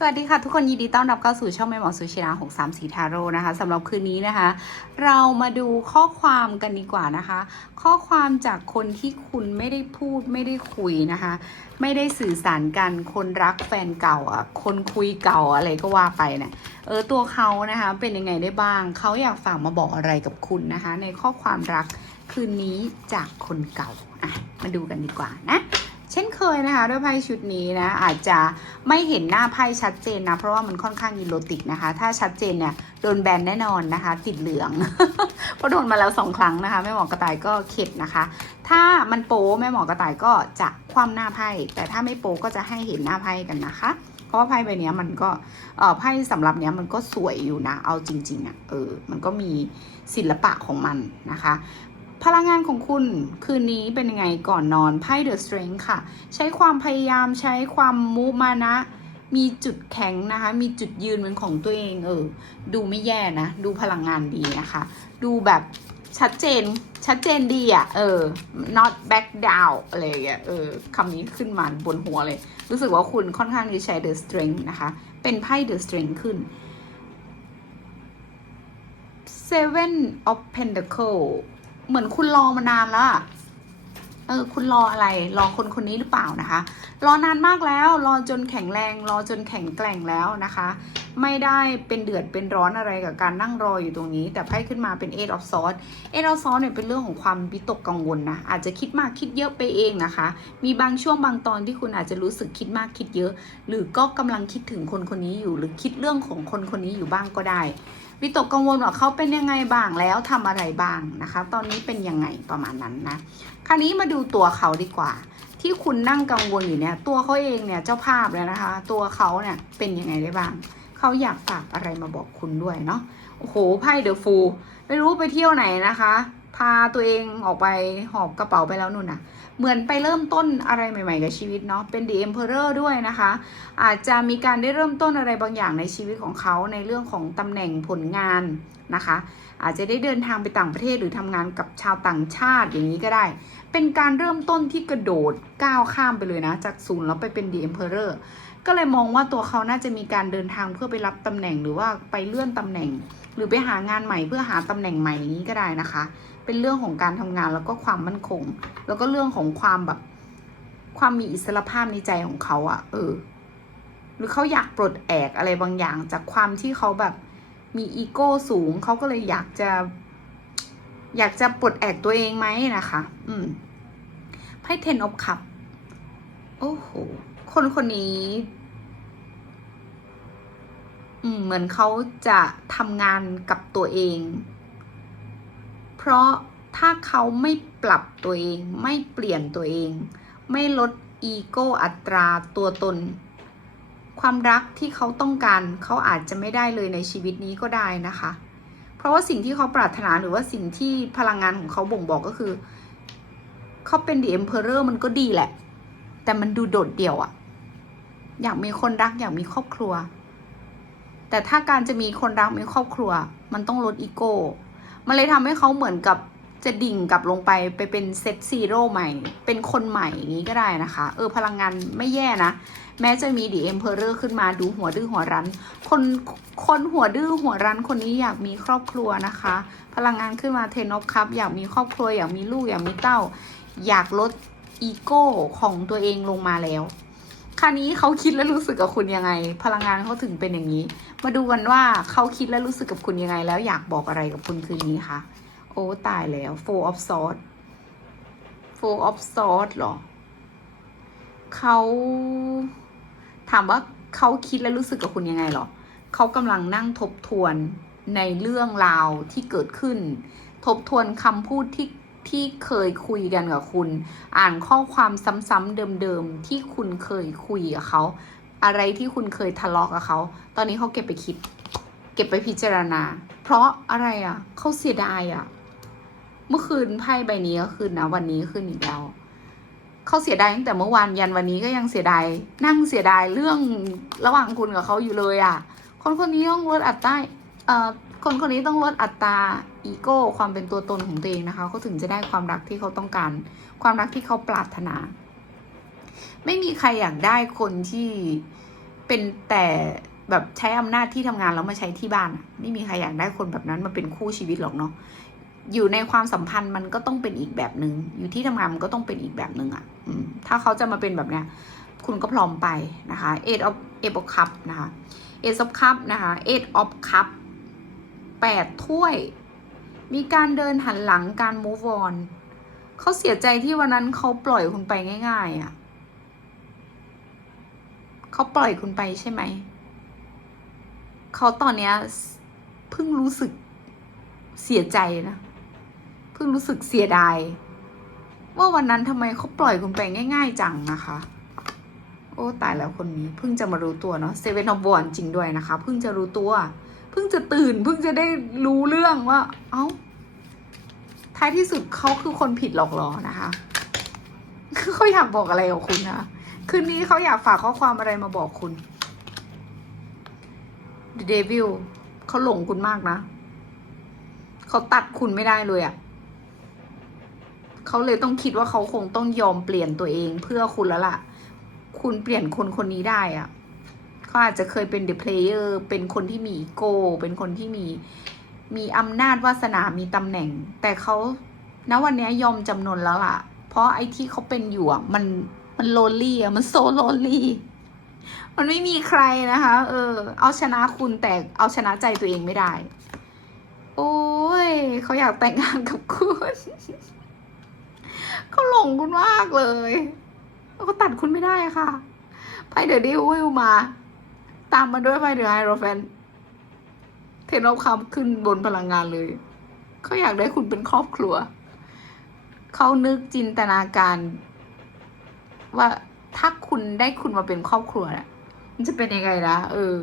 สวัสดีค่ะ ทุกคนยินดีต้อนรับเข้าสู่ช่องแม่หมอสุชิรา6 3 4ทาโร่นะคะสำหรับคืนนี้นะคะ เรามาดูข้อความกันดีกว่านะคะ ข้อความจากคนที่คุณไม่ได้พูดไม่ได้คุยนะคะ ไม่ได้สื่อสารกันคนรักแฟนเก่าอะคนคุยเก่าอะไรก็ว่าไปเนี่ยเออตัวเขานะคะเป็นยังไงได้บ้าง เขาอยากฝากมาบอกอะไรกับคุณนะคะ ในข้อความรักคืนนี้จากคนเก่าอะมาดูกันดีกว่านะ เช่นเคยนะคะ ด้วยไพ่ชุดนี้นะอาจจะ ไม่เห็นหน้าไพ่ชัดเจนนะ เพราะว่ามันค่อนข้างอีโรติกนะคะ ถ้าชัดเจนเนี่ยโดนแบนแน่นอนนะคะ ติดเหลืองเพราะโดนมาแล้วสองครั้งนะคะแม่หมอกระต่ายก็เข็ดนะคะ ถ้ามันโป๊แม่หมอกระต่ายก็จะคว่ำหน้าไพ่แต่ถ้าไม่โป๊ก็จะให้เห็นหน้าไพ่กันนะคะ เพราะว่าไพ่ใบนี้มันก็เออไพ่สำหรับเนี้ยมันก็สวยอยู่นะ เอาจริงๆอะ่ะเออมันก็มีศิลปะของมันนะคะ พลังงานของคุณคืนนี้เป็นยังไงก่อนนอนไพ่ The Strength ค่ะ ใช้ความพยายามใช้ความมุมานะ มีจุดแข็งนะคะ มีจุดยืนเป็นของตัวเองเออ ดูไม่แย่นะ ดูพลังงานดีนะคะ ดูแบบชัดเจน ชัดเจนดีอะ่ะ เออ not back down อะไรอย่างเงี้ยเออคำนี้ขึ้นมาบนหัวเลย รู้สึกว่าคุณค่อนข้างที่ใช้ The Strength นะคะ เป็นไพ่ The Strength ขึ้น Seven of Pentacle เหมือนคุณรอมานานแล้วเออคุณรออะไรรอคนคนนี้หรือเปล่านะคะ รอนานมากแล้ว รอจนแข็งแรง รอจนแข็งแกร่งแล้วนะคะ ไม่ได้เป็นเดือดเป็นร้อนอะไรกับการนั่งรออยู่ตรงนี้ แต่ไพ่ขึ้นมาเป็น eight of swords eight of swords เนี่ยเป็นเรื่องของความวิตกกังวลนะอาจจะคิดมากคิดเยอะไปเองนะคะ มีบางช่วงบางตอนที่คุณอาจจะรู้สึกคิดมากคิดเยอะ หรือก็กำลังคิดถึงคนคนนี้อยู่ หรือคิดเรื่องของคนคนนี้อยู่บ้างก็ได้วิตกกังวลว่าเขาเป็นยังไงบ้างแล้วทำอะไรบ้างนะคะ ตอนนี้เป็นยังไงประมาณนั้นนะคราวนี้มาดูตัวเขาดีกว่า ที่คุณนั่งกังวลอยู่เนี่ยตัวเขาเองเนี่ยเจ้าภาพเลยนะคะ ตัวเขาเนี่ยเป็นยังไงได้บ้าง เขาอยากฝากอะไรมาบอกคุณด้วยเนาะโอ้โหไพ่เดอะฟูไม่รู้ไปเที่ยวไหนนะคะ พาตัวเองออกไปหอบกระเป๋าไปแล้วนู่นน่ะ เหมือนไปเริ่มต้นอะไรใหม่ ๆ กับชีวิตเนาะเป็น The Emperor ด้วยนะคะ อาจจะมีการได้เริ่มต้นอะไรบางอย่างในชีวิตของเขาในเรื่องของตำแหน่งผลงานนะคะ อาจจะได้เดินทางไปต่างประเทศหรือทำงานกับชาวต่างชาติอย่างนี้ก็ได้ เป็นการเริ่มต้นที่กระโดดก้าวข้ามไปเลยนะ จากศูนย์แล้วไปเป็น The Emperor ก็เลยมองว่าตัวเขาน่าจะมีการเดินทางเพื่อไปรับตำแหน่งหรือว่าไปเลื่อนตำแหน่ง หรือไปหางานใหม่เพื่อหาตำแหน่งใหม่นี้ก็ได้นะคะ เป็นเรื่องของการทำงานแล้วก็ความมั่นคง แล้วก็เรื่องของความแบบความมีอิสระภาพในใจของเขาอะเออ หรือเขาอยากปลดแอกอะไรบางอย่าง จากความที่เขาแบบมีอีโก้สูงเขาก็เลยอยากจะ อยากจะปลดแอกตัวเองไหมนะคะ อืมไพ่เทนอ f คัพโอ้โห คนคนนี้ เหมือนเขาจะทำงานกับตัวเอง เพราะถ้าเขาไม่ปรับตัวเอง ไม่เปลี่ยนตัวเอง ไม่ลดอีโก้อัตราตัวตน ความรักที่เขาต้องการเขาอาจจะไม่ได้เลยในชีวิตนี้ก็ได้นะคะ เพราะว่าสิ่งที่เขาปรารถนาหรือว่าสิ่งที่พลังงานของเขาบ่งบอกก็คือเขาเป็น The Emperor มันก็ดีแหละ แต่มันดูโดดเดี่ยวอะอยากมีคนรักอยากมีครอบครัว แต่ถ้าการจะมีคนรักมีครอบครัว มันต้องลดอีโก้ มันเลยทำให้เขาเหมือนกับจะดิ่งกลับลงไปไปเป็นเซตซีโร่ใหม่ เป็นคนใหม่อย่างนี้ก็ได้นะคะ เออพลังงานไม่แย่นะ แม้จะมีดีเอ็มเพอร์ขึ้นมาดูหัวดื้อหัวรั้น คนคนหัวดื้อหัวรั้นคนนี้อยากมีครอบครัวนะคะ พลังงานขึ้นมาเทนอฟครับ อยากมีครอบครัวอยากมีลูกอยากมีเต้า อยากลดอีโก้ของตัวเองลงมาแล้ว คราวนี้เขาคิดและรู้สึกกับคุณยังไง พลังงานเขาถึงเป็นอย่างนี้ มาดูกันว่าเขาคิดและรู้สึกกับคุณยังไง แล้วอยากบอกอะไรกับคุณคืนนี้คะโอ้ตายแล้ว four of swords four of swords เหรอเขาถามว่าเขาคิดและรู้สึกกับคุณยังไงเหรอเขากำลังนั่งทบทวนในเรื่องราวที่เกิดขึ้น ทบทวนคำพูดที่ ที่เคยคุยกันกับคุณ อ่านข้อความซ้ำๆเดิมๆที่คุณเคยคุยกับเขาอะไรที่คุณเคยทะเลาะกับเขาตอนนี้เขาเก็บไปคิด เก็บไปพิจารณา เพราะอะไรอะเขาเสียดายอะ เมื่อคืนไพ่ใบนี้ก็คืนนะวันนี้คืนอีกแล้วเขาเสียดายตั้งแต่เมื่อวานยันวันนี้ก็ยังเสียดายนั่งเสียดายเรื่องระหว่างคุณกับเขาอยู่เลยอะ คนคนนี้ต้องลดอัตราเอ่อ คนคนนี้ต้องลดอัตราอีโก้ความเป็นตัวตนของตัวเองนะคะเขาถึงจะได้ความรักที่เขาต้องการ ความรักที่เขาปรารถนา ไม่มีใครอยากได้คนที่เป็นแต่แบบใช้อำนาจที่ทำงานแล้วมาใช้ที่บ้าน ไม่มีใครอยากได้คนแบบนั้นมาเป็นคู่ชีวิตหรอกเนาะอยู่ในความสัมพันธ์มันก็ต้องเป็นอีกแบบหนึง่งอยู่ที่ทำงานมันก็ต้องเป็นอีกแบบหนึ่งอะ่ะถ้าเขาจะมาเป็นแบบเนี้ย คุณก็พร้อมไปนะคะเอ็ดออฟเอ็ดออฟคัพนะคะเอ็ดออฟคัพนะคะเอ็ดออฟคัพ 8 ถ้วย มีการเดินหันหลังการ move on เขาเสียใจที่วันนั้นเขาปล่อยคุณไปง่ายๆอะ่ะเขาปล่อยคุณไปใช่ไหม เขาตอนเนี้ยเพิ่งรู้สึกเสียใจนะ เพิ่งรู้สึกเสียดาย ว่าวันนั้นทำไมเขาปล่อยคุณไปง่าย ๆ จังนะคะ โอ้ตายแล้วคนนี้เพิ่งจะมารู้ตัวเนาะเซเว่นอบบอนจริงด้วยนะคะ เพิ่งจะรู้ตัว เพิ่งจะตื่นเพิ่งจะได้รู้เรื่องว่า เอ้า ท้ายที่สุดเขาคือคนผิดหลอกหลอนะคะเขาอยากบอกอะไรกับคุณนะคืนนี้เขาอยากฝากข้อความอะไรมาบอกคุณ The Devil เขาหลงคุณมากนะเขาตัดคุณไม่ได้เลยอะ่ะเขาเลยต้องคิดว่าเขาคงต้องยอมเปลี่ยนตัวเองเพื่อคุณแล้วล่ะ คุณเปลี่ยนคนคนนี้ได้อะ่ะ เขาอาจจะเคยเป็น the player เป็นคนที่มีอีโก้ เป็นคนที่มีมีอำนาจวาสนา มีตำแหน่ง แต่เขาณวันนี้ยอมจำนนแล้วล่ะ เพราะไอ้ที่เขาเป็นอยู่อะมันมันโลลี่อะมันโซโลลี่ มันไม่มีใครนะคะ เออ เอาชนะคุณแต่เอาชนะใจตัวเองไม่ได้ โอ้ยเขาอยากแต่งงานกับคุณเขาหลงคุณมากเลยเขาตัดคุณไม่ได้ค่ะไพ่เดอะดิววิวมา ตามมาด้วยไพ่เดอไฮโรแฟนเทนอฟคัพขึ้นบนพลังงานเลย เขาอยากได้คุณเป็นครอบครัว เขานึกจินตนาการ ว่าถ้าคุณได้คุณมาเป็นครอบครัวนี่ยมันจะเป็นยังไงนะเออ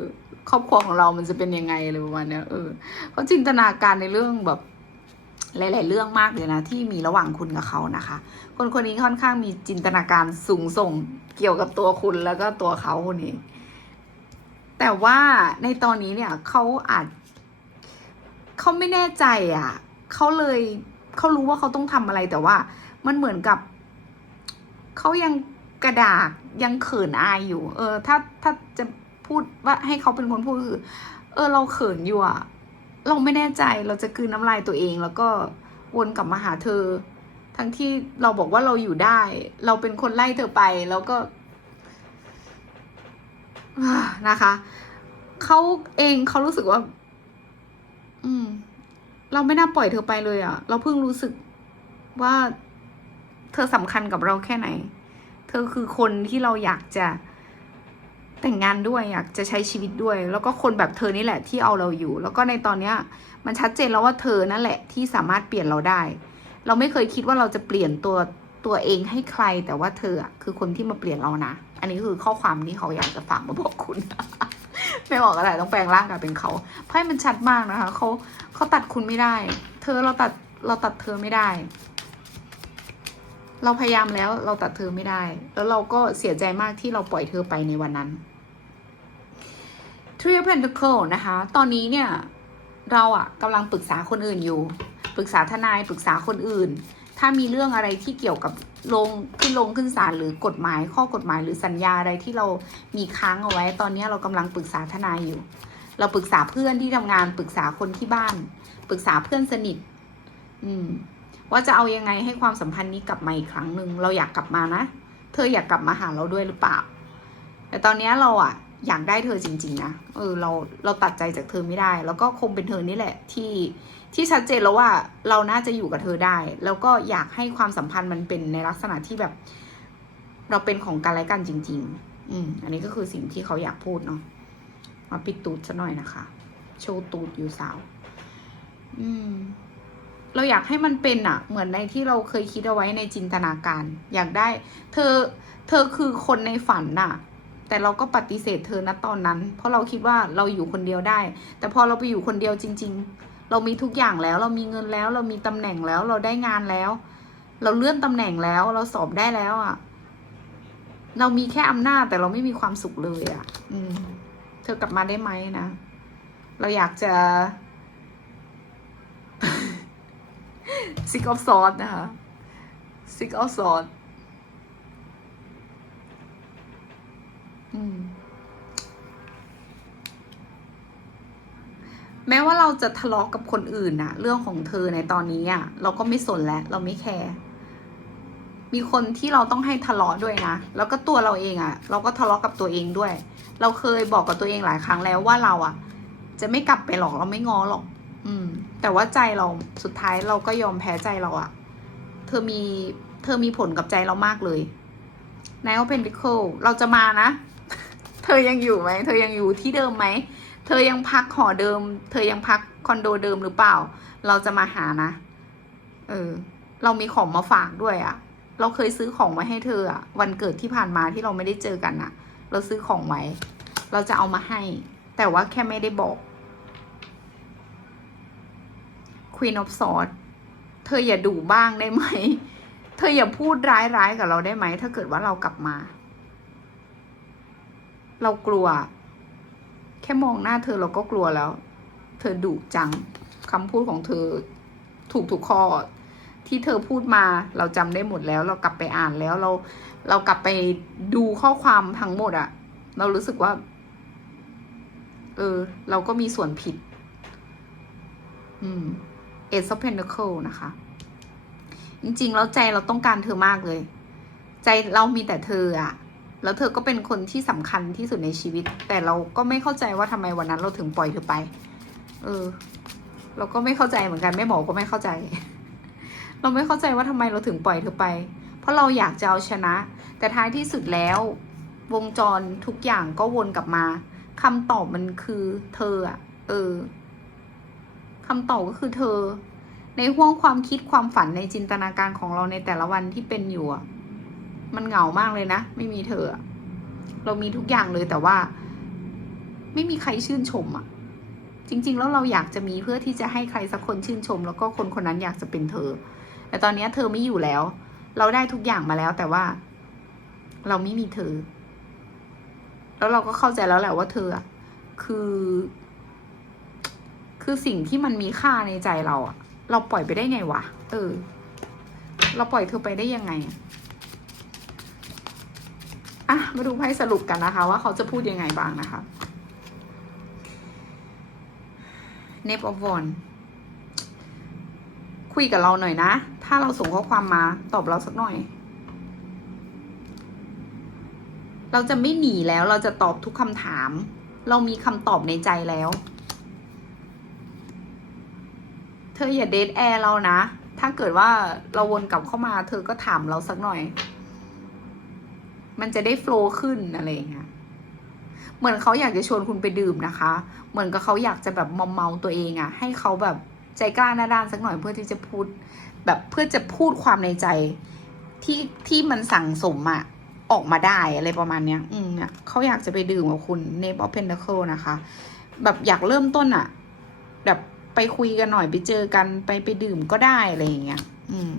ครอบครัวของเรามันจะเป็นยังไงอะไรประมาณเนี้ยเออเขาจินตนาการในเรื่องแบบหลาย ๆ เรื่องมากเลยนะ ที่มีระหว่างคุณกับเขานะคะ คนคนนี้ค่อนข้างมีจินตนาการสูงส่งเกี่ยวกับตัวคุณแล้วก็ตัวเขาคนนี้ แต่ว่าในตอนนี้เนี่ยเขาอาจเขาไม่แน่ใจอะเขาเลยเขารู้ว่าเขาต้องทำอะไรแต่ว่า มันเหมือนกับเขายังกระดากยังเขินอายอยู่ เออ ถ้าถ้าจะพูดว่าให้เขาเป็นคนพูดคือเออเราเขินอยู่อะเราไม่แน่ใจเราจะกลืนน้ำลายตัวเอง แล้วก็วนกลับมาหาเธอ ทั้งที่เราบอกว่าเราอยู่ได้ เราเป็นคนไล่เธอไป แล้วก็ นะคะ เขาเองเขารู้สึกว่า อืม เราไม่น่าปล่อยเธอไปเลยอะ่ะ เราเพิ่งรู้สึกว่าเธอสำคัญกับเราแค่ไหน เธอคือคนที่เราอยากจะแต่งงานด้วยอยากจะใช้ชีวิตด้วย แล้วก็คนแบบเธอนี่แหละที่เอาเราอยู่ แล้วก็ในตอนเนี้ย มันชัดเจนแล้วว่าเธอนั่นแหละที่สามารถเปลี่ยนเราได้ เราไม่เคยคิดว่าเราจะเปลี่ยนตัว ตัวเองให้ใครแต่ว่าเธอคือคนที่มาเปลี่ยนเรานะ อันนี้คือข้อความที่เขาอยากจะฝากมาบอกคุณ ไม่บอกอะไรต้องแปลงร่างกลายเป็นเขาไพ่มันชัดมากนะคะเขาเขาตัดคุณไม่ได้ เธอเราตัดเราตัดเธอไม่ได้ เราพยายามแล้วเราตัดเธอไม่ได้ แล้วเราก็เสียใจมากที่เราปล่อยเธอไปในวันนั้น Three of Pentacles นะคะ ตอนนี้เนี่ย เราอะกำลังปรึกษาคนอื่นอยู่ ปรึกษาทนาย ปรึกษาคนอื่น ถ้ามีเรื่องอะไรที่เกี่ยวกับลงขึ้นลงขึ้นศาลหรือกฎหมายข้อกฎหมายหรือสัญญาอะไรที่เรามีค้างเอาไว้ ตอนนี้เรากำลังปรึกษาทนายอยู่ เราปรึกษาเพื่อนที่ทำงานปรึกษาคนที่บ้าน ปรึกษาเพื่อนสนิท อืม ว่าจะเอายังไงให้ความสัมพันธ์นี้กลับมาอีกครั้งหนึ่งเราอยากกลับมานะเธออยากกลับมาหาเราด้วยหรือเปล่า แต่ตอนนี้เราอะอยากได้เธอจริง ๆนะเออเราเราตัดใจจากเธอไม่ได้ แล้วก็คงเป็นเธอนี่แหละที่ ที่ชัดเจนแล้วว่าเราน่าจะอยู่กับเธอได้ แล้วก็อยากให้ความสัมพันธ์มันเป็นในลักษณะที่แบบ เราเป็นของกันและกันจริง ๆ อืม อันนี้ก็คือสิ่งที่เขาอยากพูดเนาะมาปิดตูดซะหน่อยนะคะ โชว์ตูดอยู่สาว อืม เราอยากให้มันเป็นอะเหมือนในที่เราเคยคิดเอาไว้ในจินตนาการ อยากได้ เธอ เธอคือคนในฝันน่ะแต่เราก็ปฏิเสธเธอณตอนนั้น เพราะเราคิดว่าเราอยู่คนเดียวได้ แต่พอเราไปอยู่คนเดียวจริง ๆ เรามีทุกอย่างแล้ว เรามีเงินแล้ว เรามีตำแหน่งแล้ว เราได้งานแล้ว เราเลื่อนตำแหน่งแล้ว เราสอบได้แล้วอะ่ะ เรามีแค่อำนาจแต่เราไม่มีความสุขเลยอะ่ะ อืม เธอกลับมาได้ไหมนะ เราอยากจะ sick of swords นะคะ sick of swords อืม แม้ว่าเราจะทะเลาะกับคนอื่นอะเรื่องของเธอในตอนนี้อะเราก็ไม่สนแล้ว เราไม่แคร์มีคนที่เราต้องให้ทะเลาะด้วยนะ แล้วก็ตัวเราเองอะเราก็ทะเลาะกับตัวเองด้วย เราเคยบอกกับตัวเองหลายครั้งแล้วว่าเราอะจะไม่กลับไปหรอกเราไม่ง้อหรอก อืม แต่ว่าใจเราสุดท้ายเราก็ยอมแพ้ใจเราอะเธอมีเธอมีผลกับใจเรามากเลยนายโอเพนพิคิลเราจะมานะ เธอยังอยู่ไหม เธอยังอยู่ที่เดิมไหม เธอยังพักหอเดิม เธอยังพักคอนโดเดิมหรือเปล่า เราจะมาหานะ เออ เรามีของมาฝากด้วยอะเราเคยซื้อของไว้ให้เธออะวันเกิดที่ผ่านมาที่เราไม่ได้เจอกันอะเราซื้อของไว้ เราจะเอามาให้ แต่ว่าแค่ไม่ได้บอก Queen of Swords เธออย่าดุบ้างได้ไหม เธออย่าพูดร้ายๆกับเราได้ไหม ถ้าเกิดว่าเรากลับมา เรากลัว แค่มองหน้าเธอเราก็กลัวแล้ว เธอดุจังคำพูดของเธอถูกทุกข้อที่เธอพูดมาเราจำได้หมดแล้ว เรากลับไปอ่านแล้วเรา เรากลับไปดูข้อความทั้งหมดอะเรารู้สึกว่า เออ เราก็มีส่วนผิด อืม Ace of Pentacle นะคะ จริงๆ แล้วใจเราต้องการเธอมากเลย ใจเรามีแต่เธออะ แล้วเธอก็เป็นคนที่สำคัญที่สุดในชีวิต แต่เราก็ไม่เข้าใจว่าทำไมวันนั้นเราถึงปล่อยเธอไป เออ เราก็ไม่เข้าใจเหมือนกันแม่หมอก็ไม่เข้าใจ เราไม่เข้าใจว่าทำไมเราถึงปล่อยเธอไป เพราะเราอยากจะเอาชนะ แต่ท้ายที่สุดแล้ว วงจรทุกอย่างก็วนกลับมาคำตอบมันคือเธออะเออคำตอบก็คือเธอ ในห่วงความคิดความฝันในจินตนาการของเราในแต่ละวันที่เป็นอยู่อะ มันเหงามากเลยนะ ไม่มีเธอ เรามีทุกอย่างเลยแต่ว่า ไม่มีใครชื่นชมอะจริง ๆ แล้วเราอยากจะมีเพื่อที่จะให้ใครสักคนชื่นชม แล้วก็คนคนนั้นอยากจะเป็นเธอ แต่ตอนนี้เธอไม่อยู่แล้ว เราได้ทุกอย่างมาแล้วแต่ว่า เราไม่มีเธอ แล้วเราก็เข้าใจแล้วแหละว่าเธอคือ คือสิ่งที่มันมีค่าในใจเราอะเราปล่อยไปได้ไงวะเออ เราปล่อยเธอไปได้ยังไง อะมาดูไพ่สรุปกันนะคะ ว่าเขาจะพูดยังไงบ้างนะคะ n e p of w a n คุยกับเราหน่อยนะ ถ้าเราส่งข้อความมาตอบเราสักหน่อย เราจะไม่หนีแล้วเราจะตอบทุกคำถาม เรามีคำตอบในใจแล้ว เธออย่าเดทแอร์เรานะ ถ้าเกิดว่าเราวนกลับเข้ามา เธอก็ถามเราสักหน่อย มันจะได้โฟล์ขึ้นอะไรเงี้ยเหมือนเขาอยากจะชวนคุณไปดื่มนะคะ เหมือนกับเขาอยากจะแบบมอมเมาตัวเองอะให้เขาแบบใจกล้าหน้าด้านสักหน่อยเพื่อที่จะพูด แบบเพื่อจะพูดความในใจที่ที่มันสั่งสมอะออกมาได้อะไรประมาณเนี้ย อืมเนี่ยเขาอยากจะไปดื่มกับคุณ n a p of Pentacle นะคะ แบบอยากเริ่มต้นอะแบบไปคุยกันหน่อยไปเจอกันไปไปดื่มก็ได้อะไรอย่างเงี้ย อืม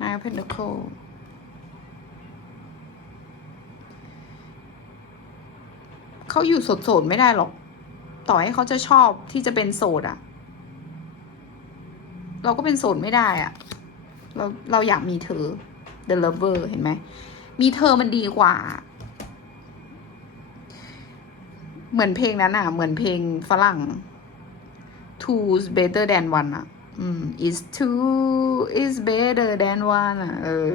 Nine of Pentacle เขาอยู่โสดๆไม่ได้หรอก ต่อให้เขาจะชอบที่จะเป็นโสดอะเราก็เป็นโสดไม่ได้อะเราเราอยากมีเธอ The Lover เห็นไหม มีเธอมันดีกว่า เหมือนเพลงนั้นอะเหมือนเพลงฝรั่ง Two's better than one อะอืม is two is better than one อะเออ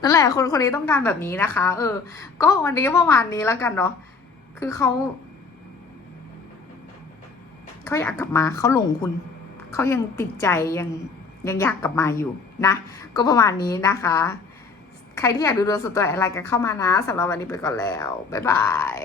นั่นแหละคนคนนี้ต้องการแบบนี้นะคะ เออ ก็วันนี้ประมาณนี้แล้วกันเนาะ คือเขาเขาอยากกลับมาเขาหลงคุณ เขายังติดใจยังยังอยากกลับมาอยู่นะ ก็ประมาณนี้นะคะ ใครที่อยากดูดวงส่วนตัวอะไรกันเข้ามานะสำหรับวันนี้ไปก่อนแล้ว บ๊ายบาย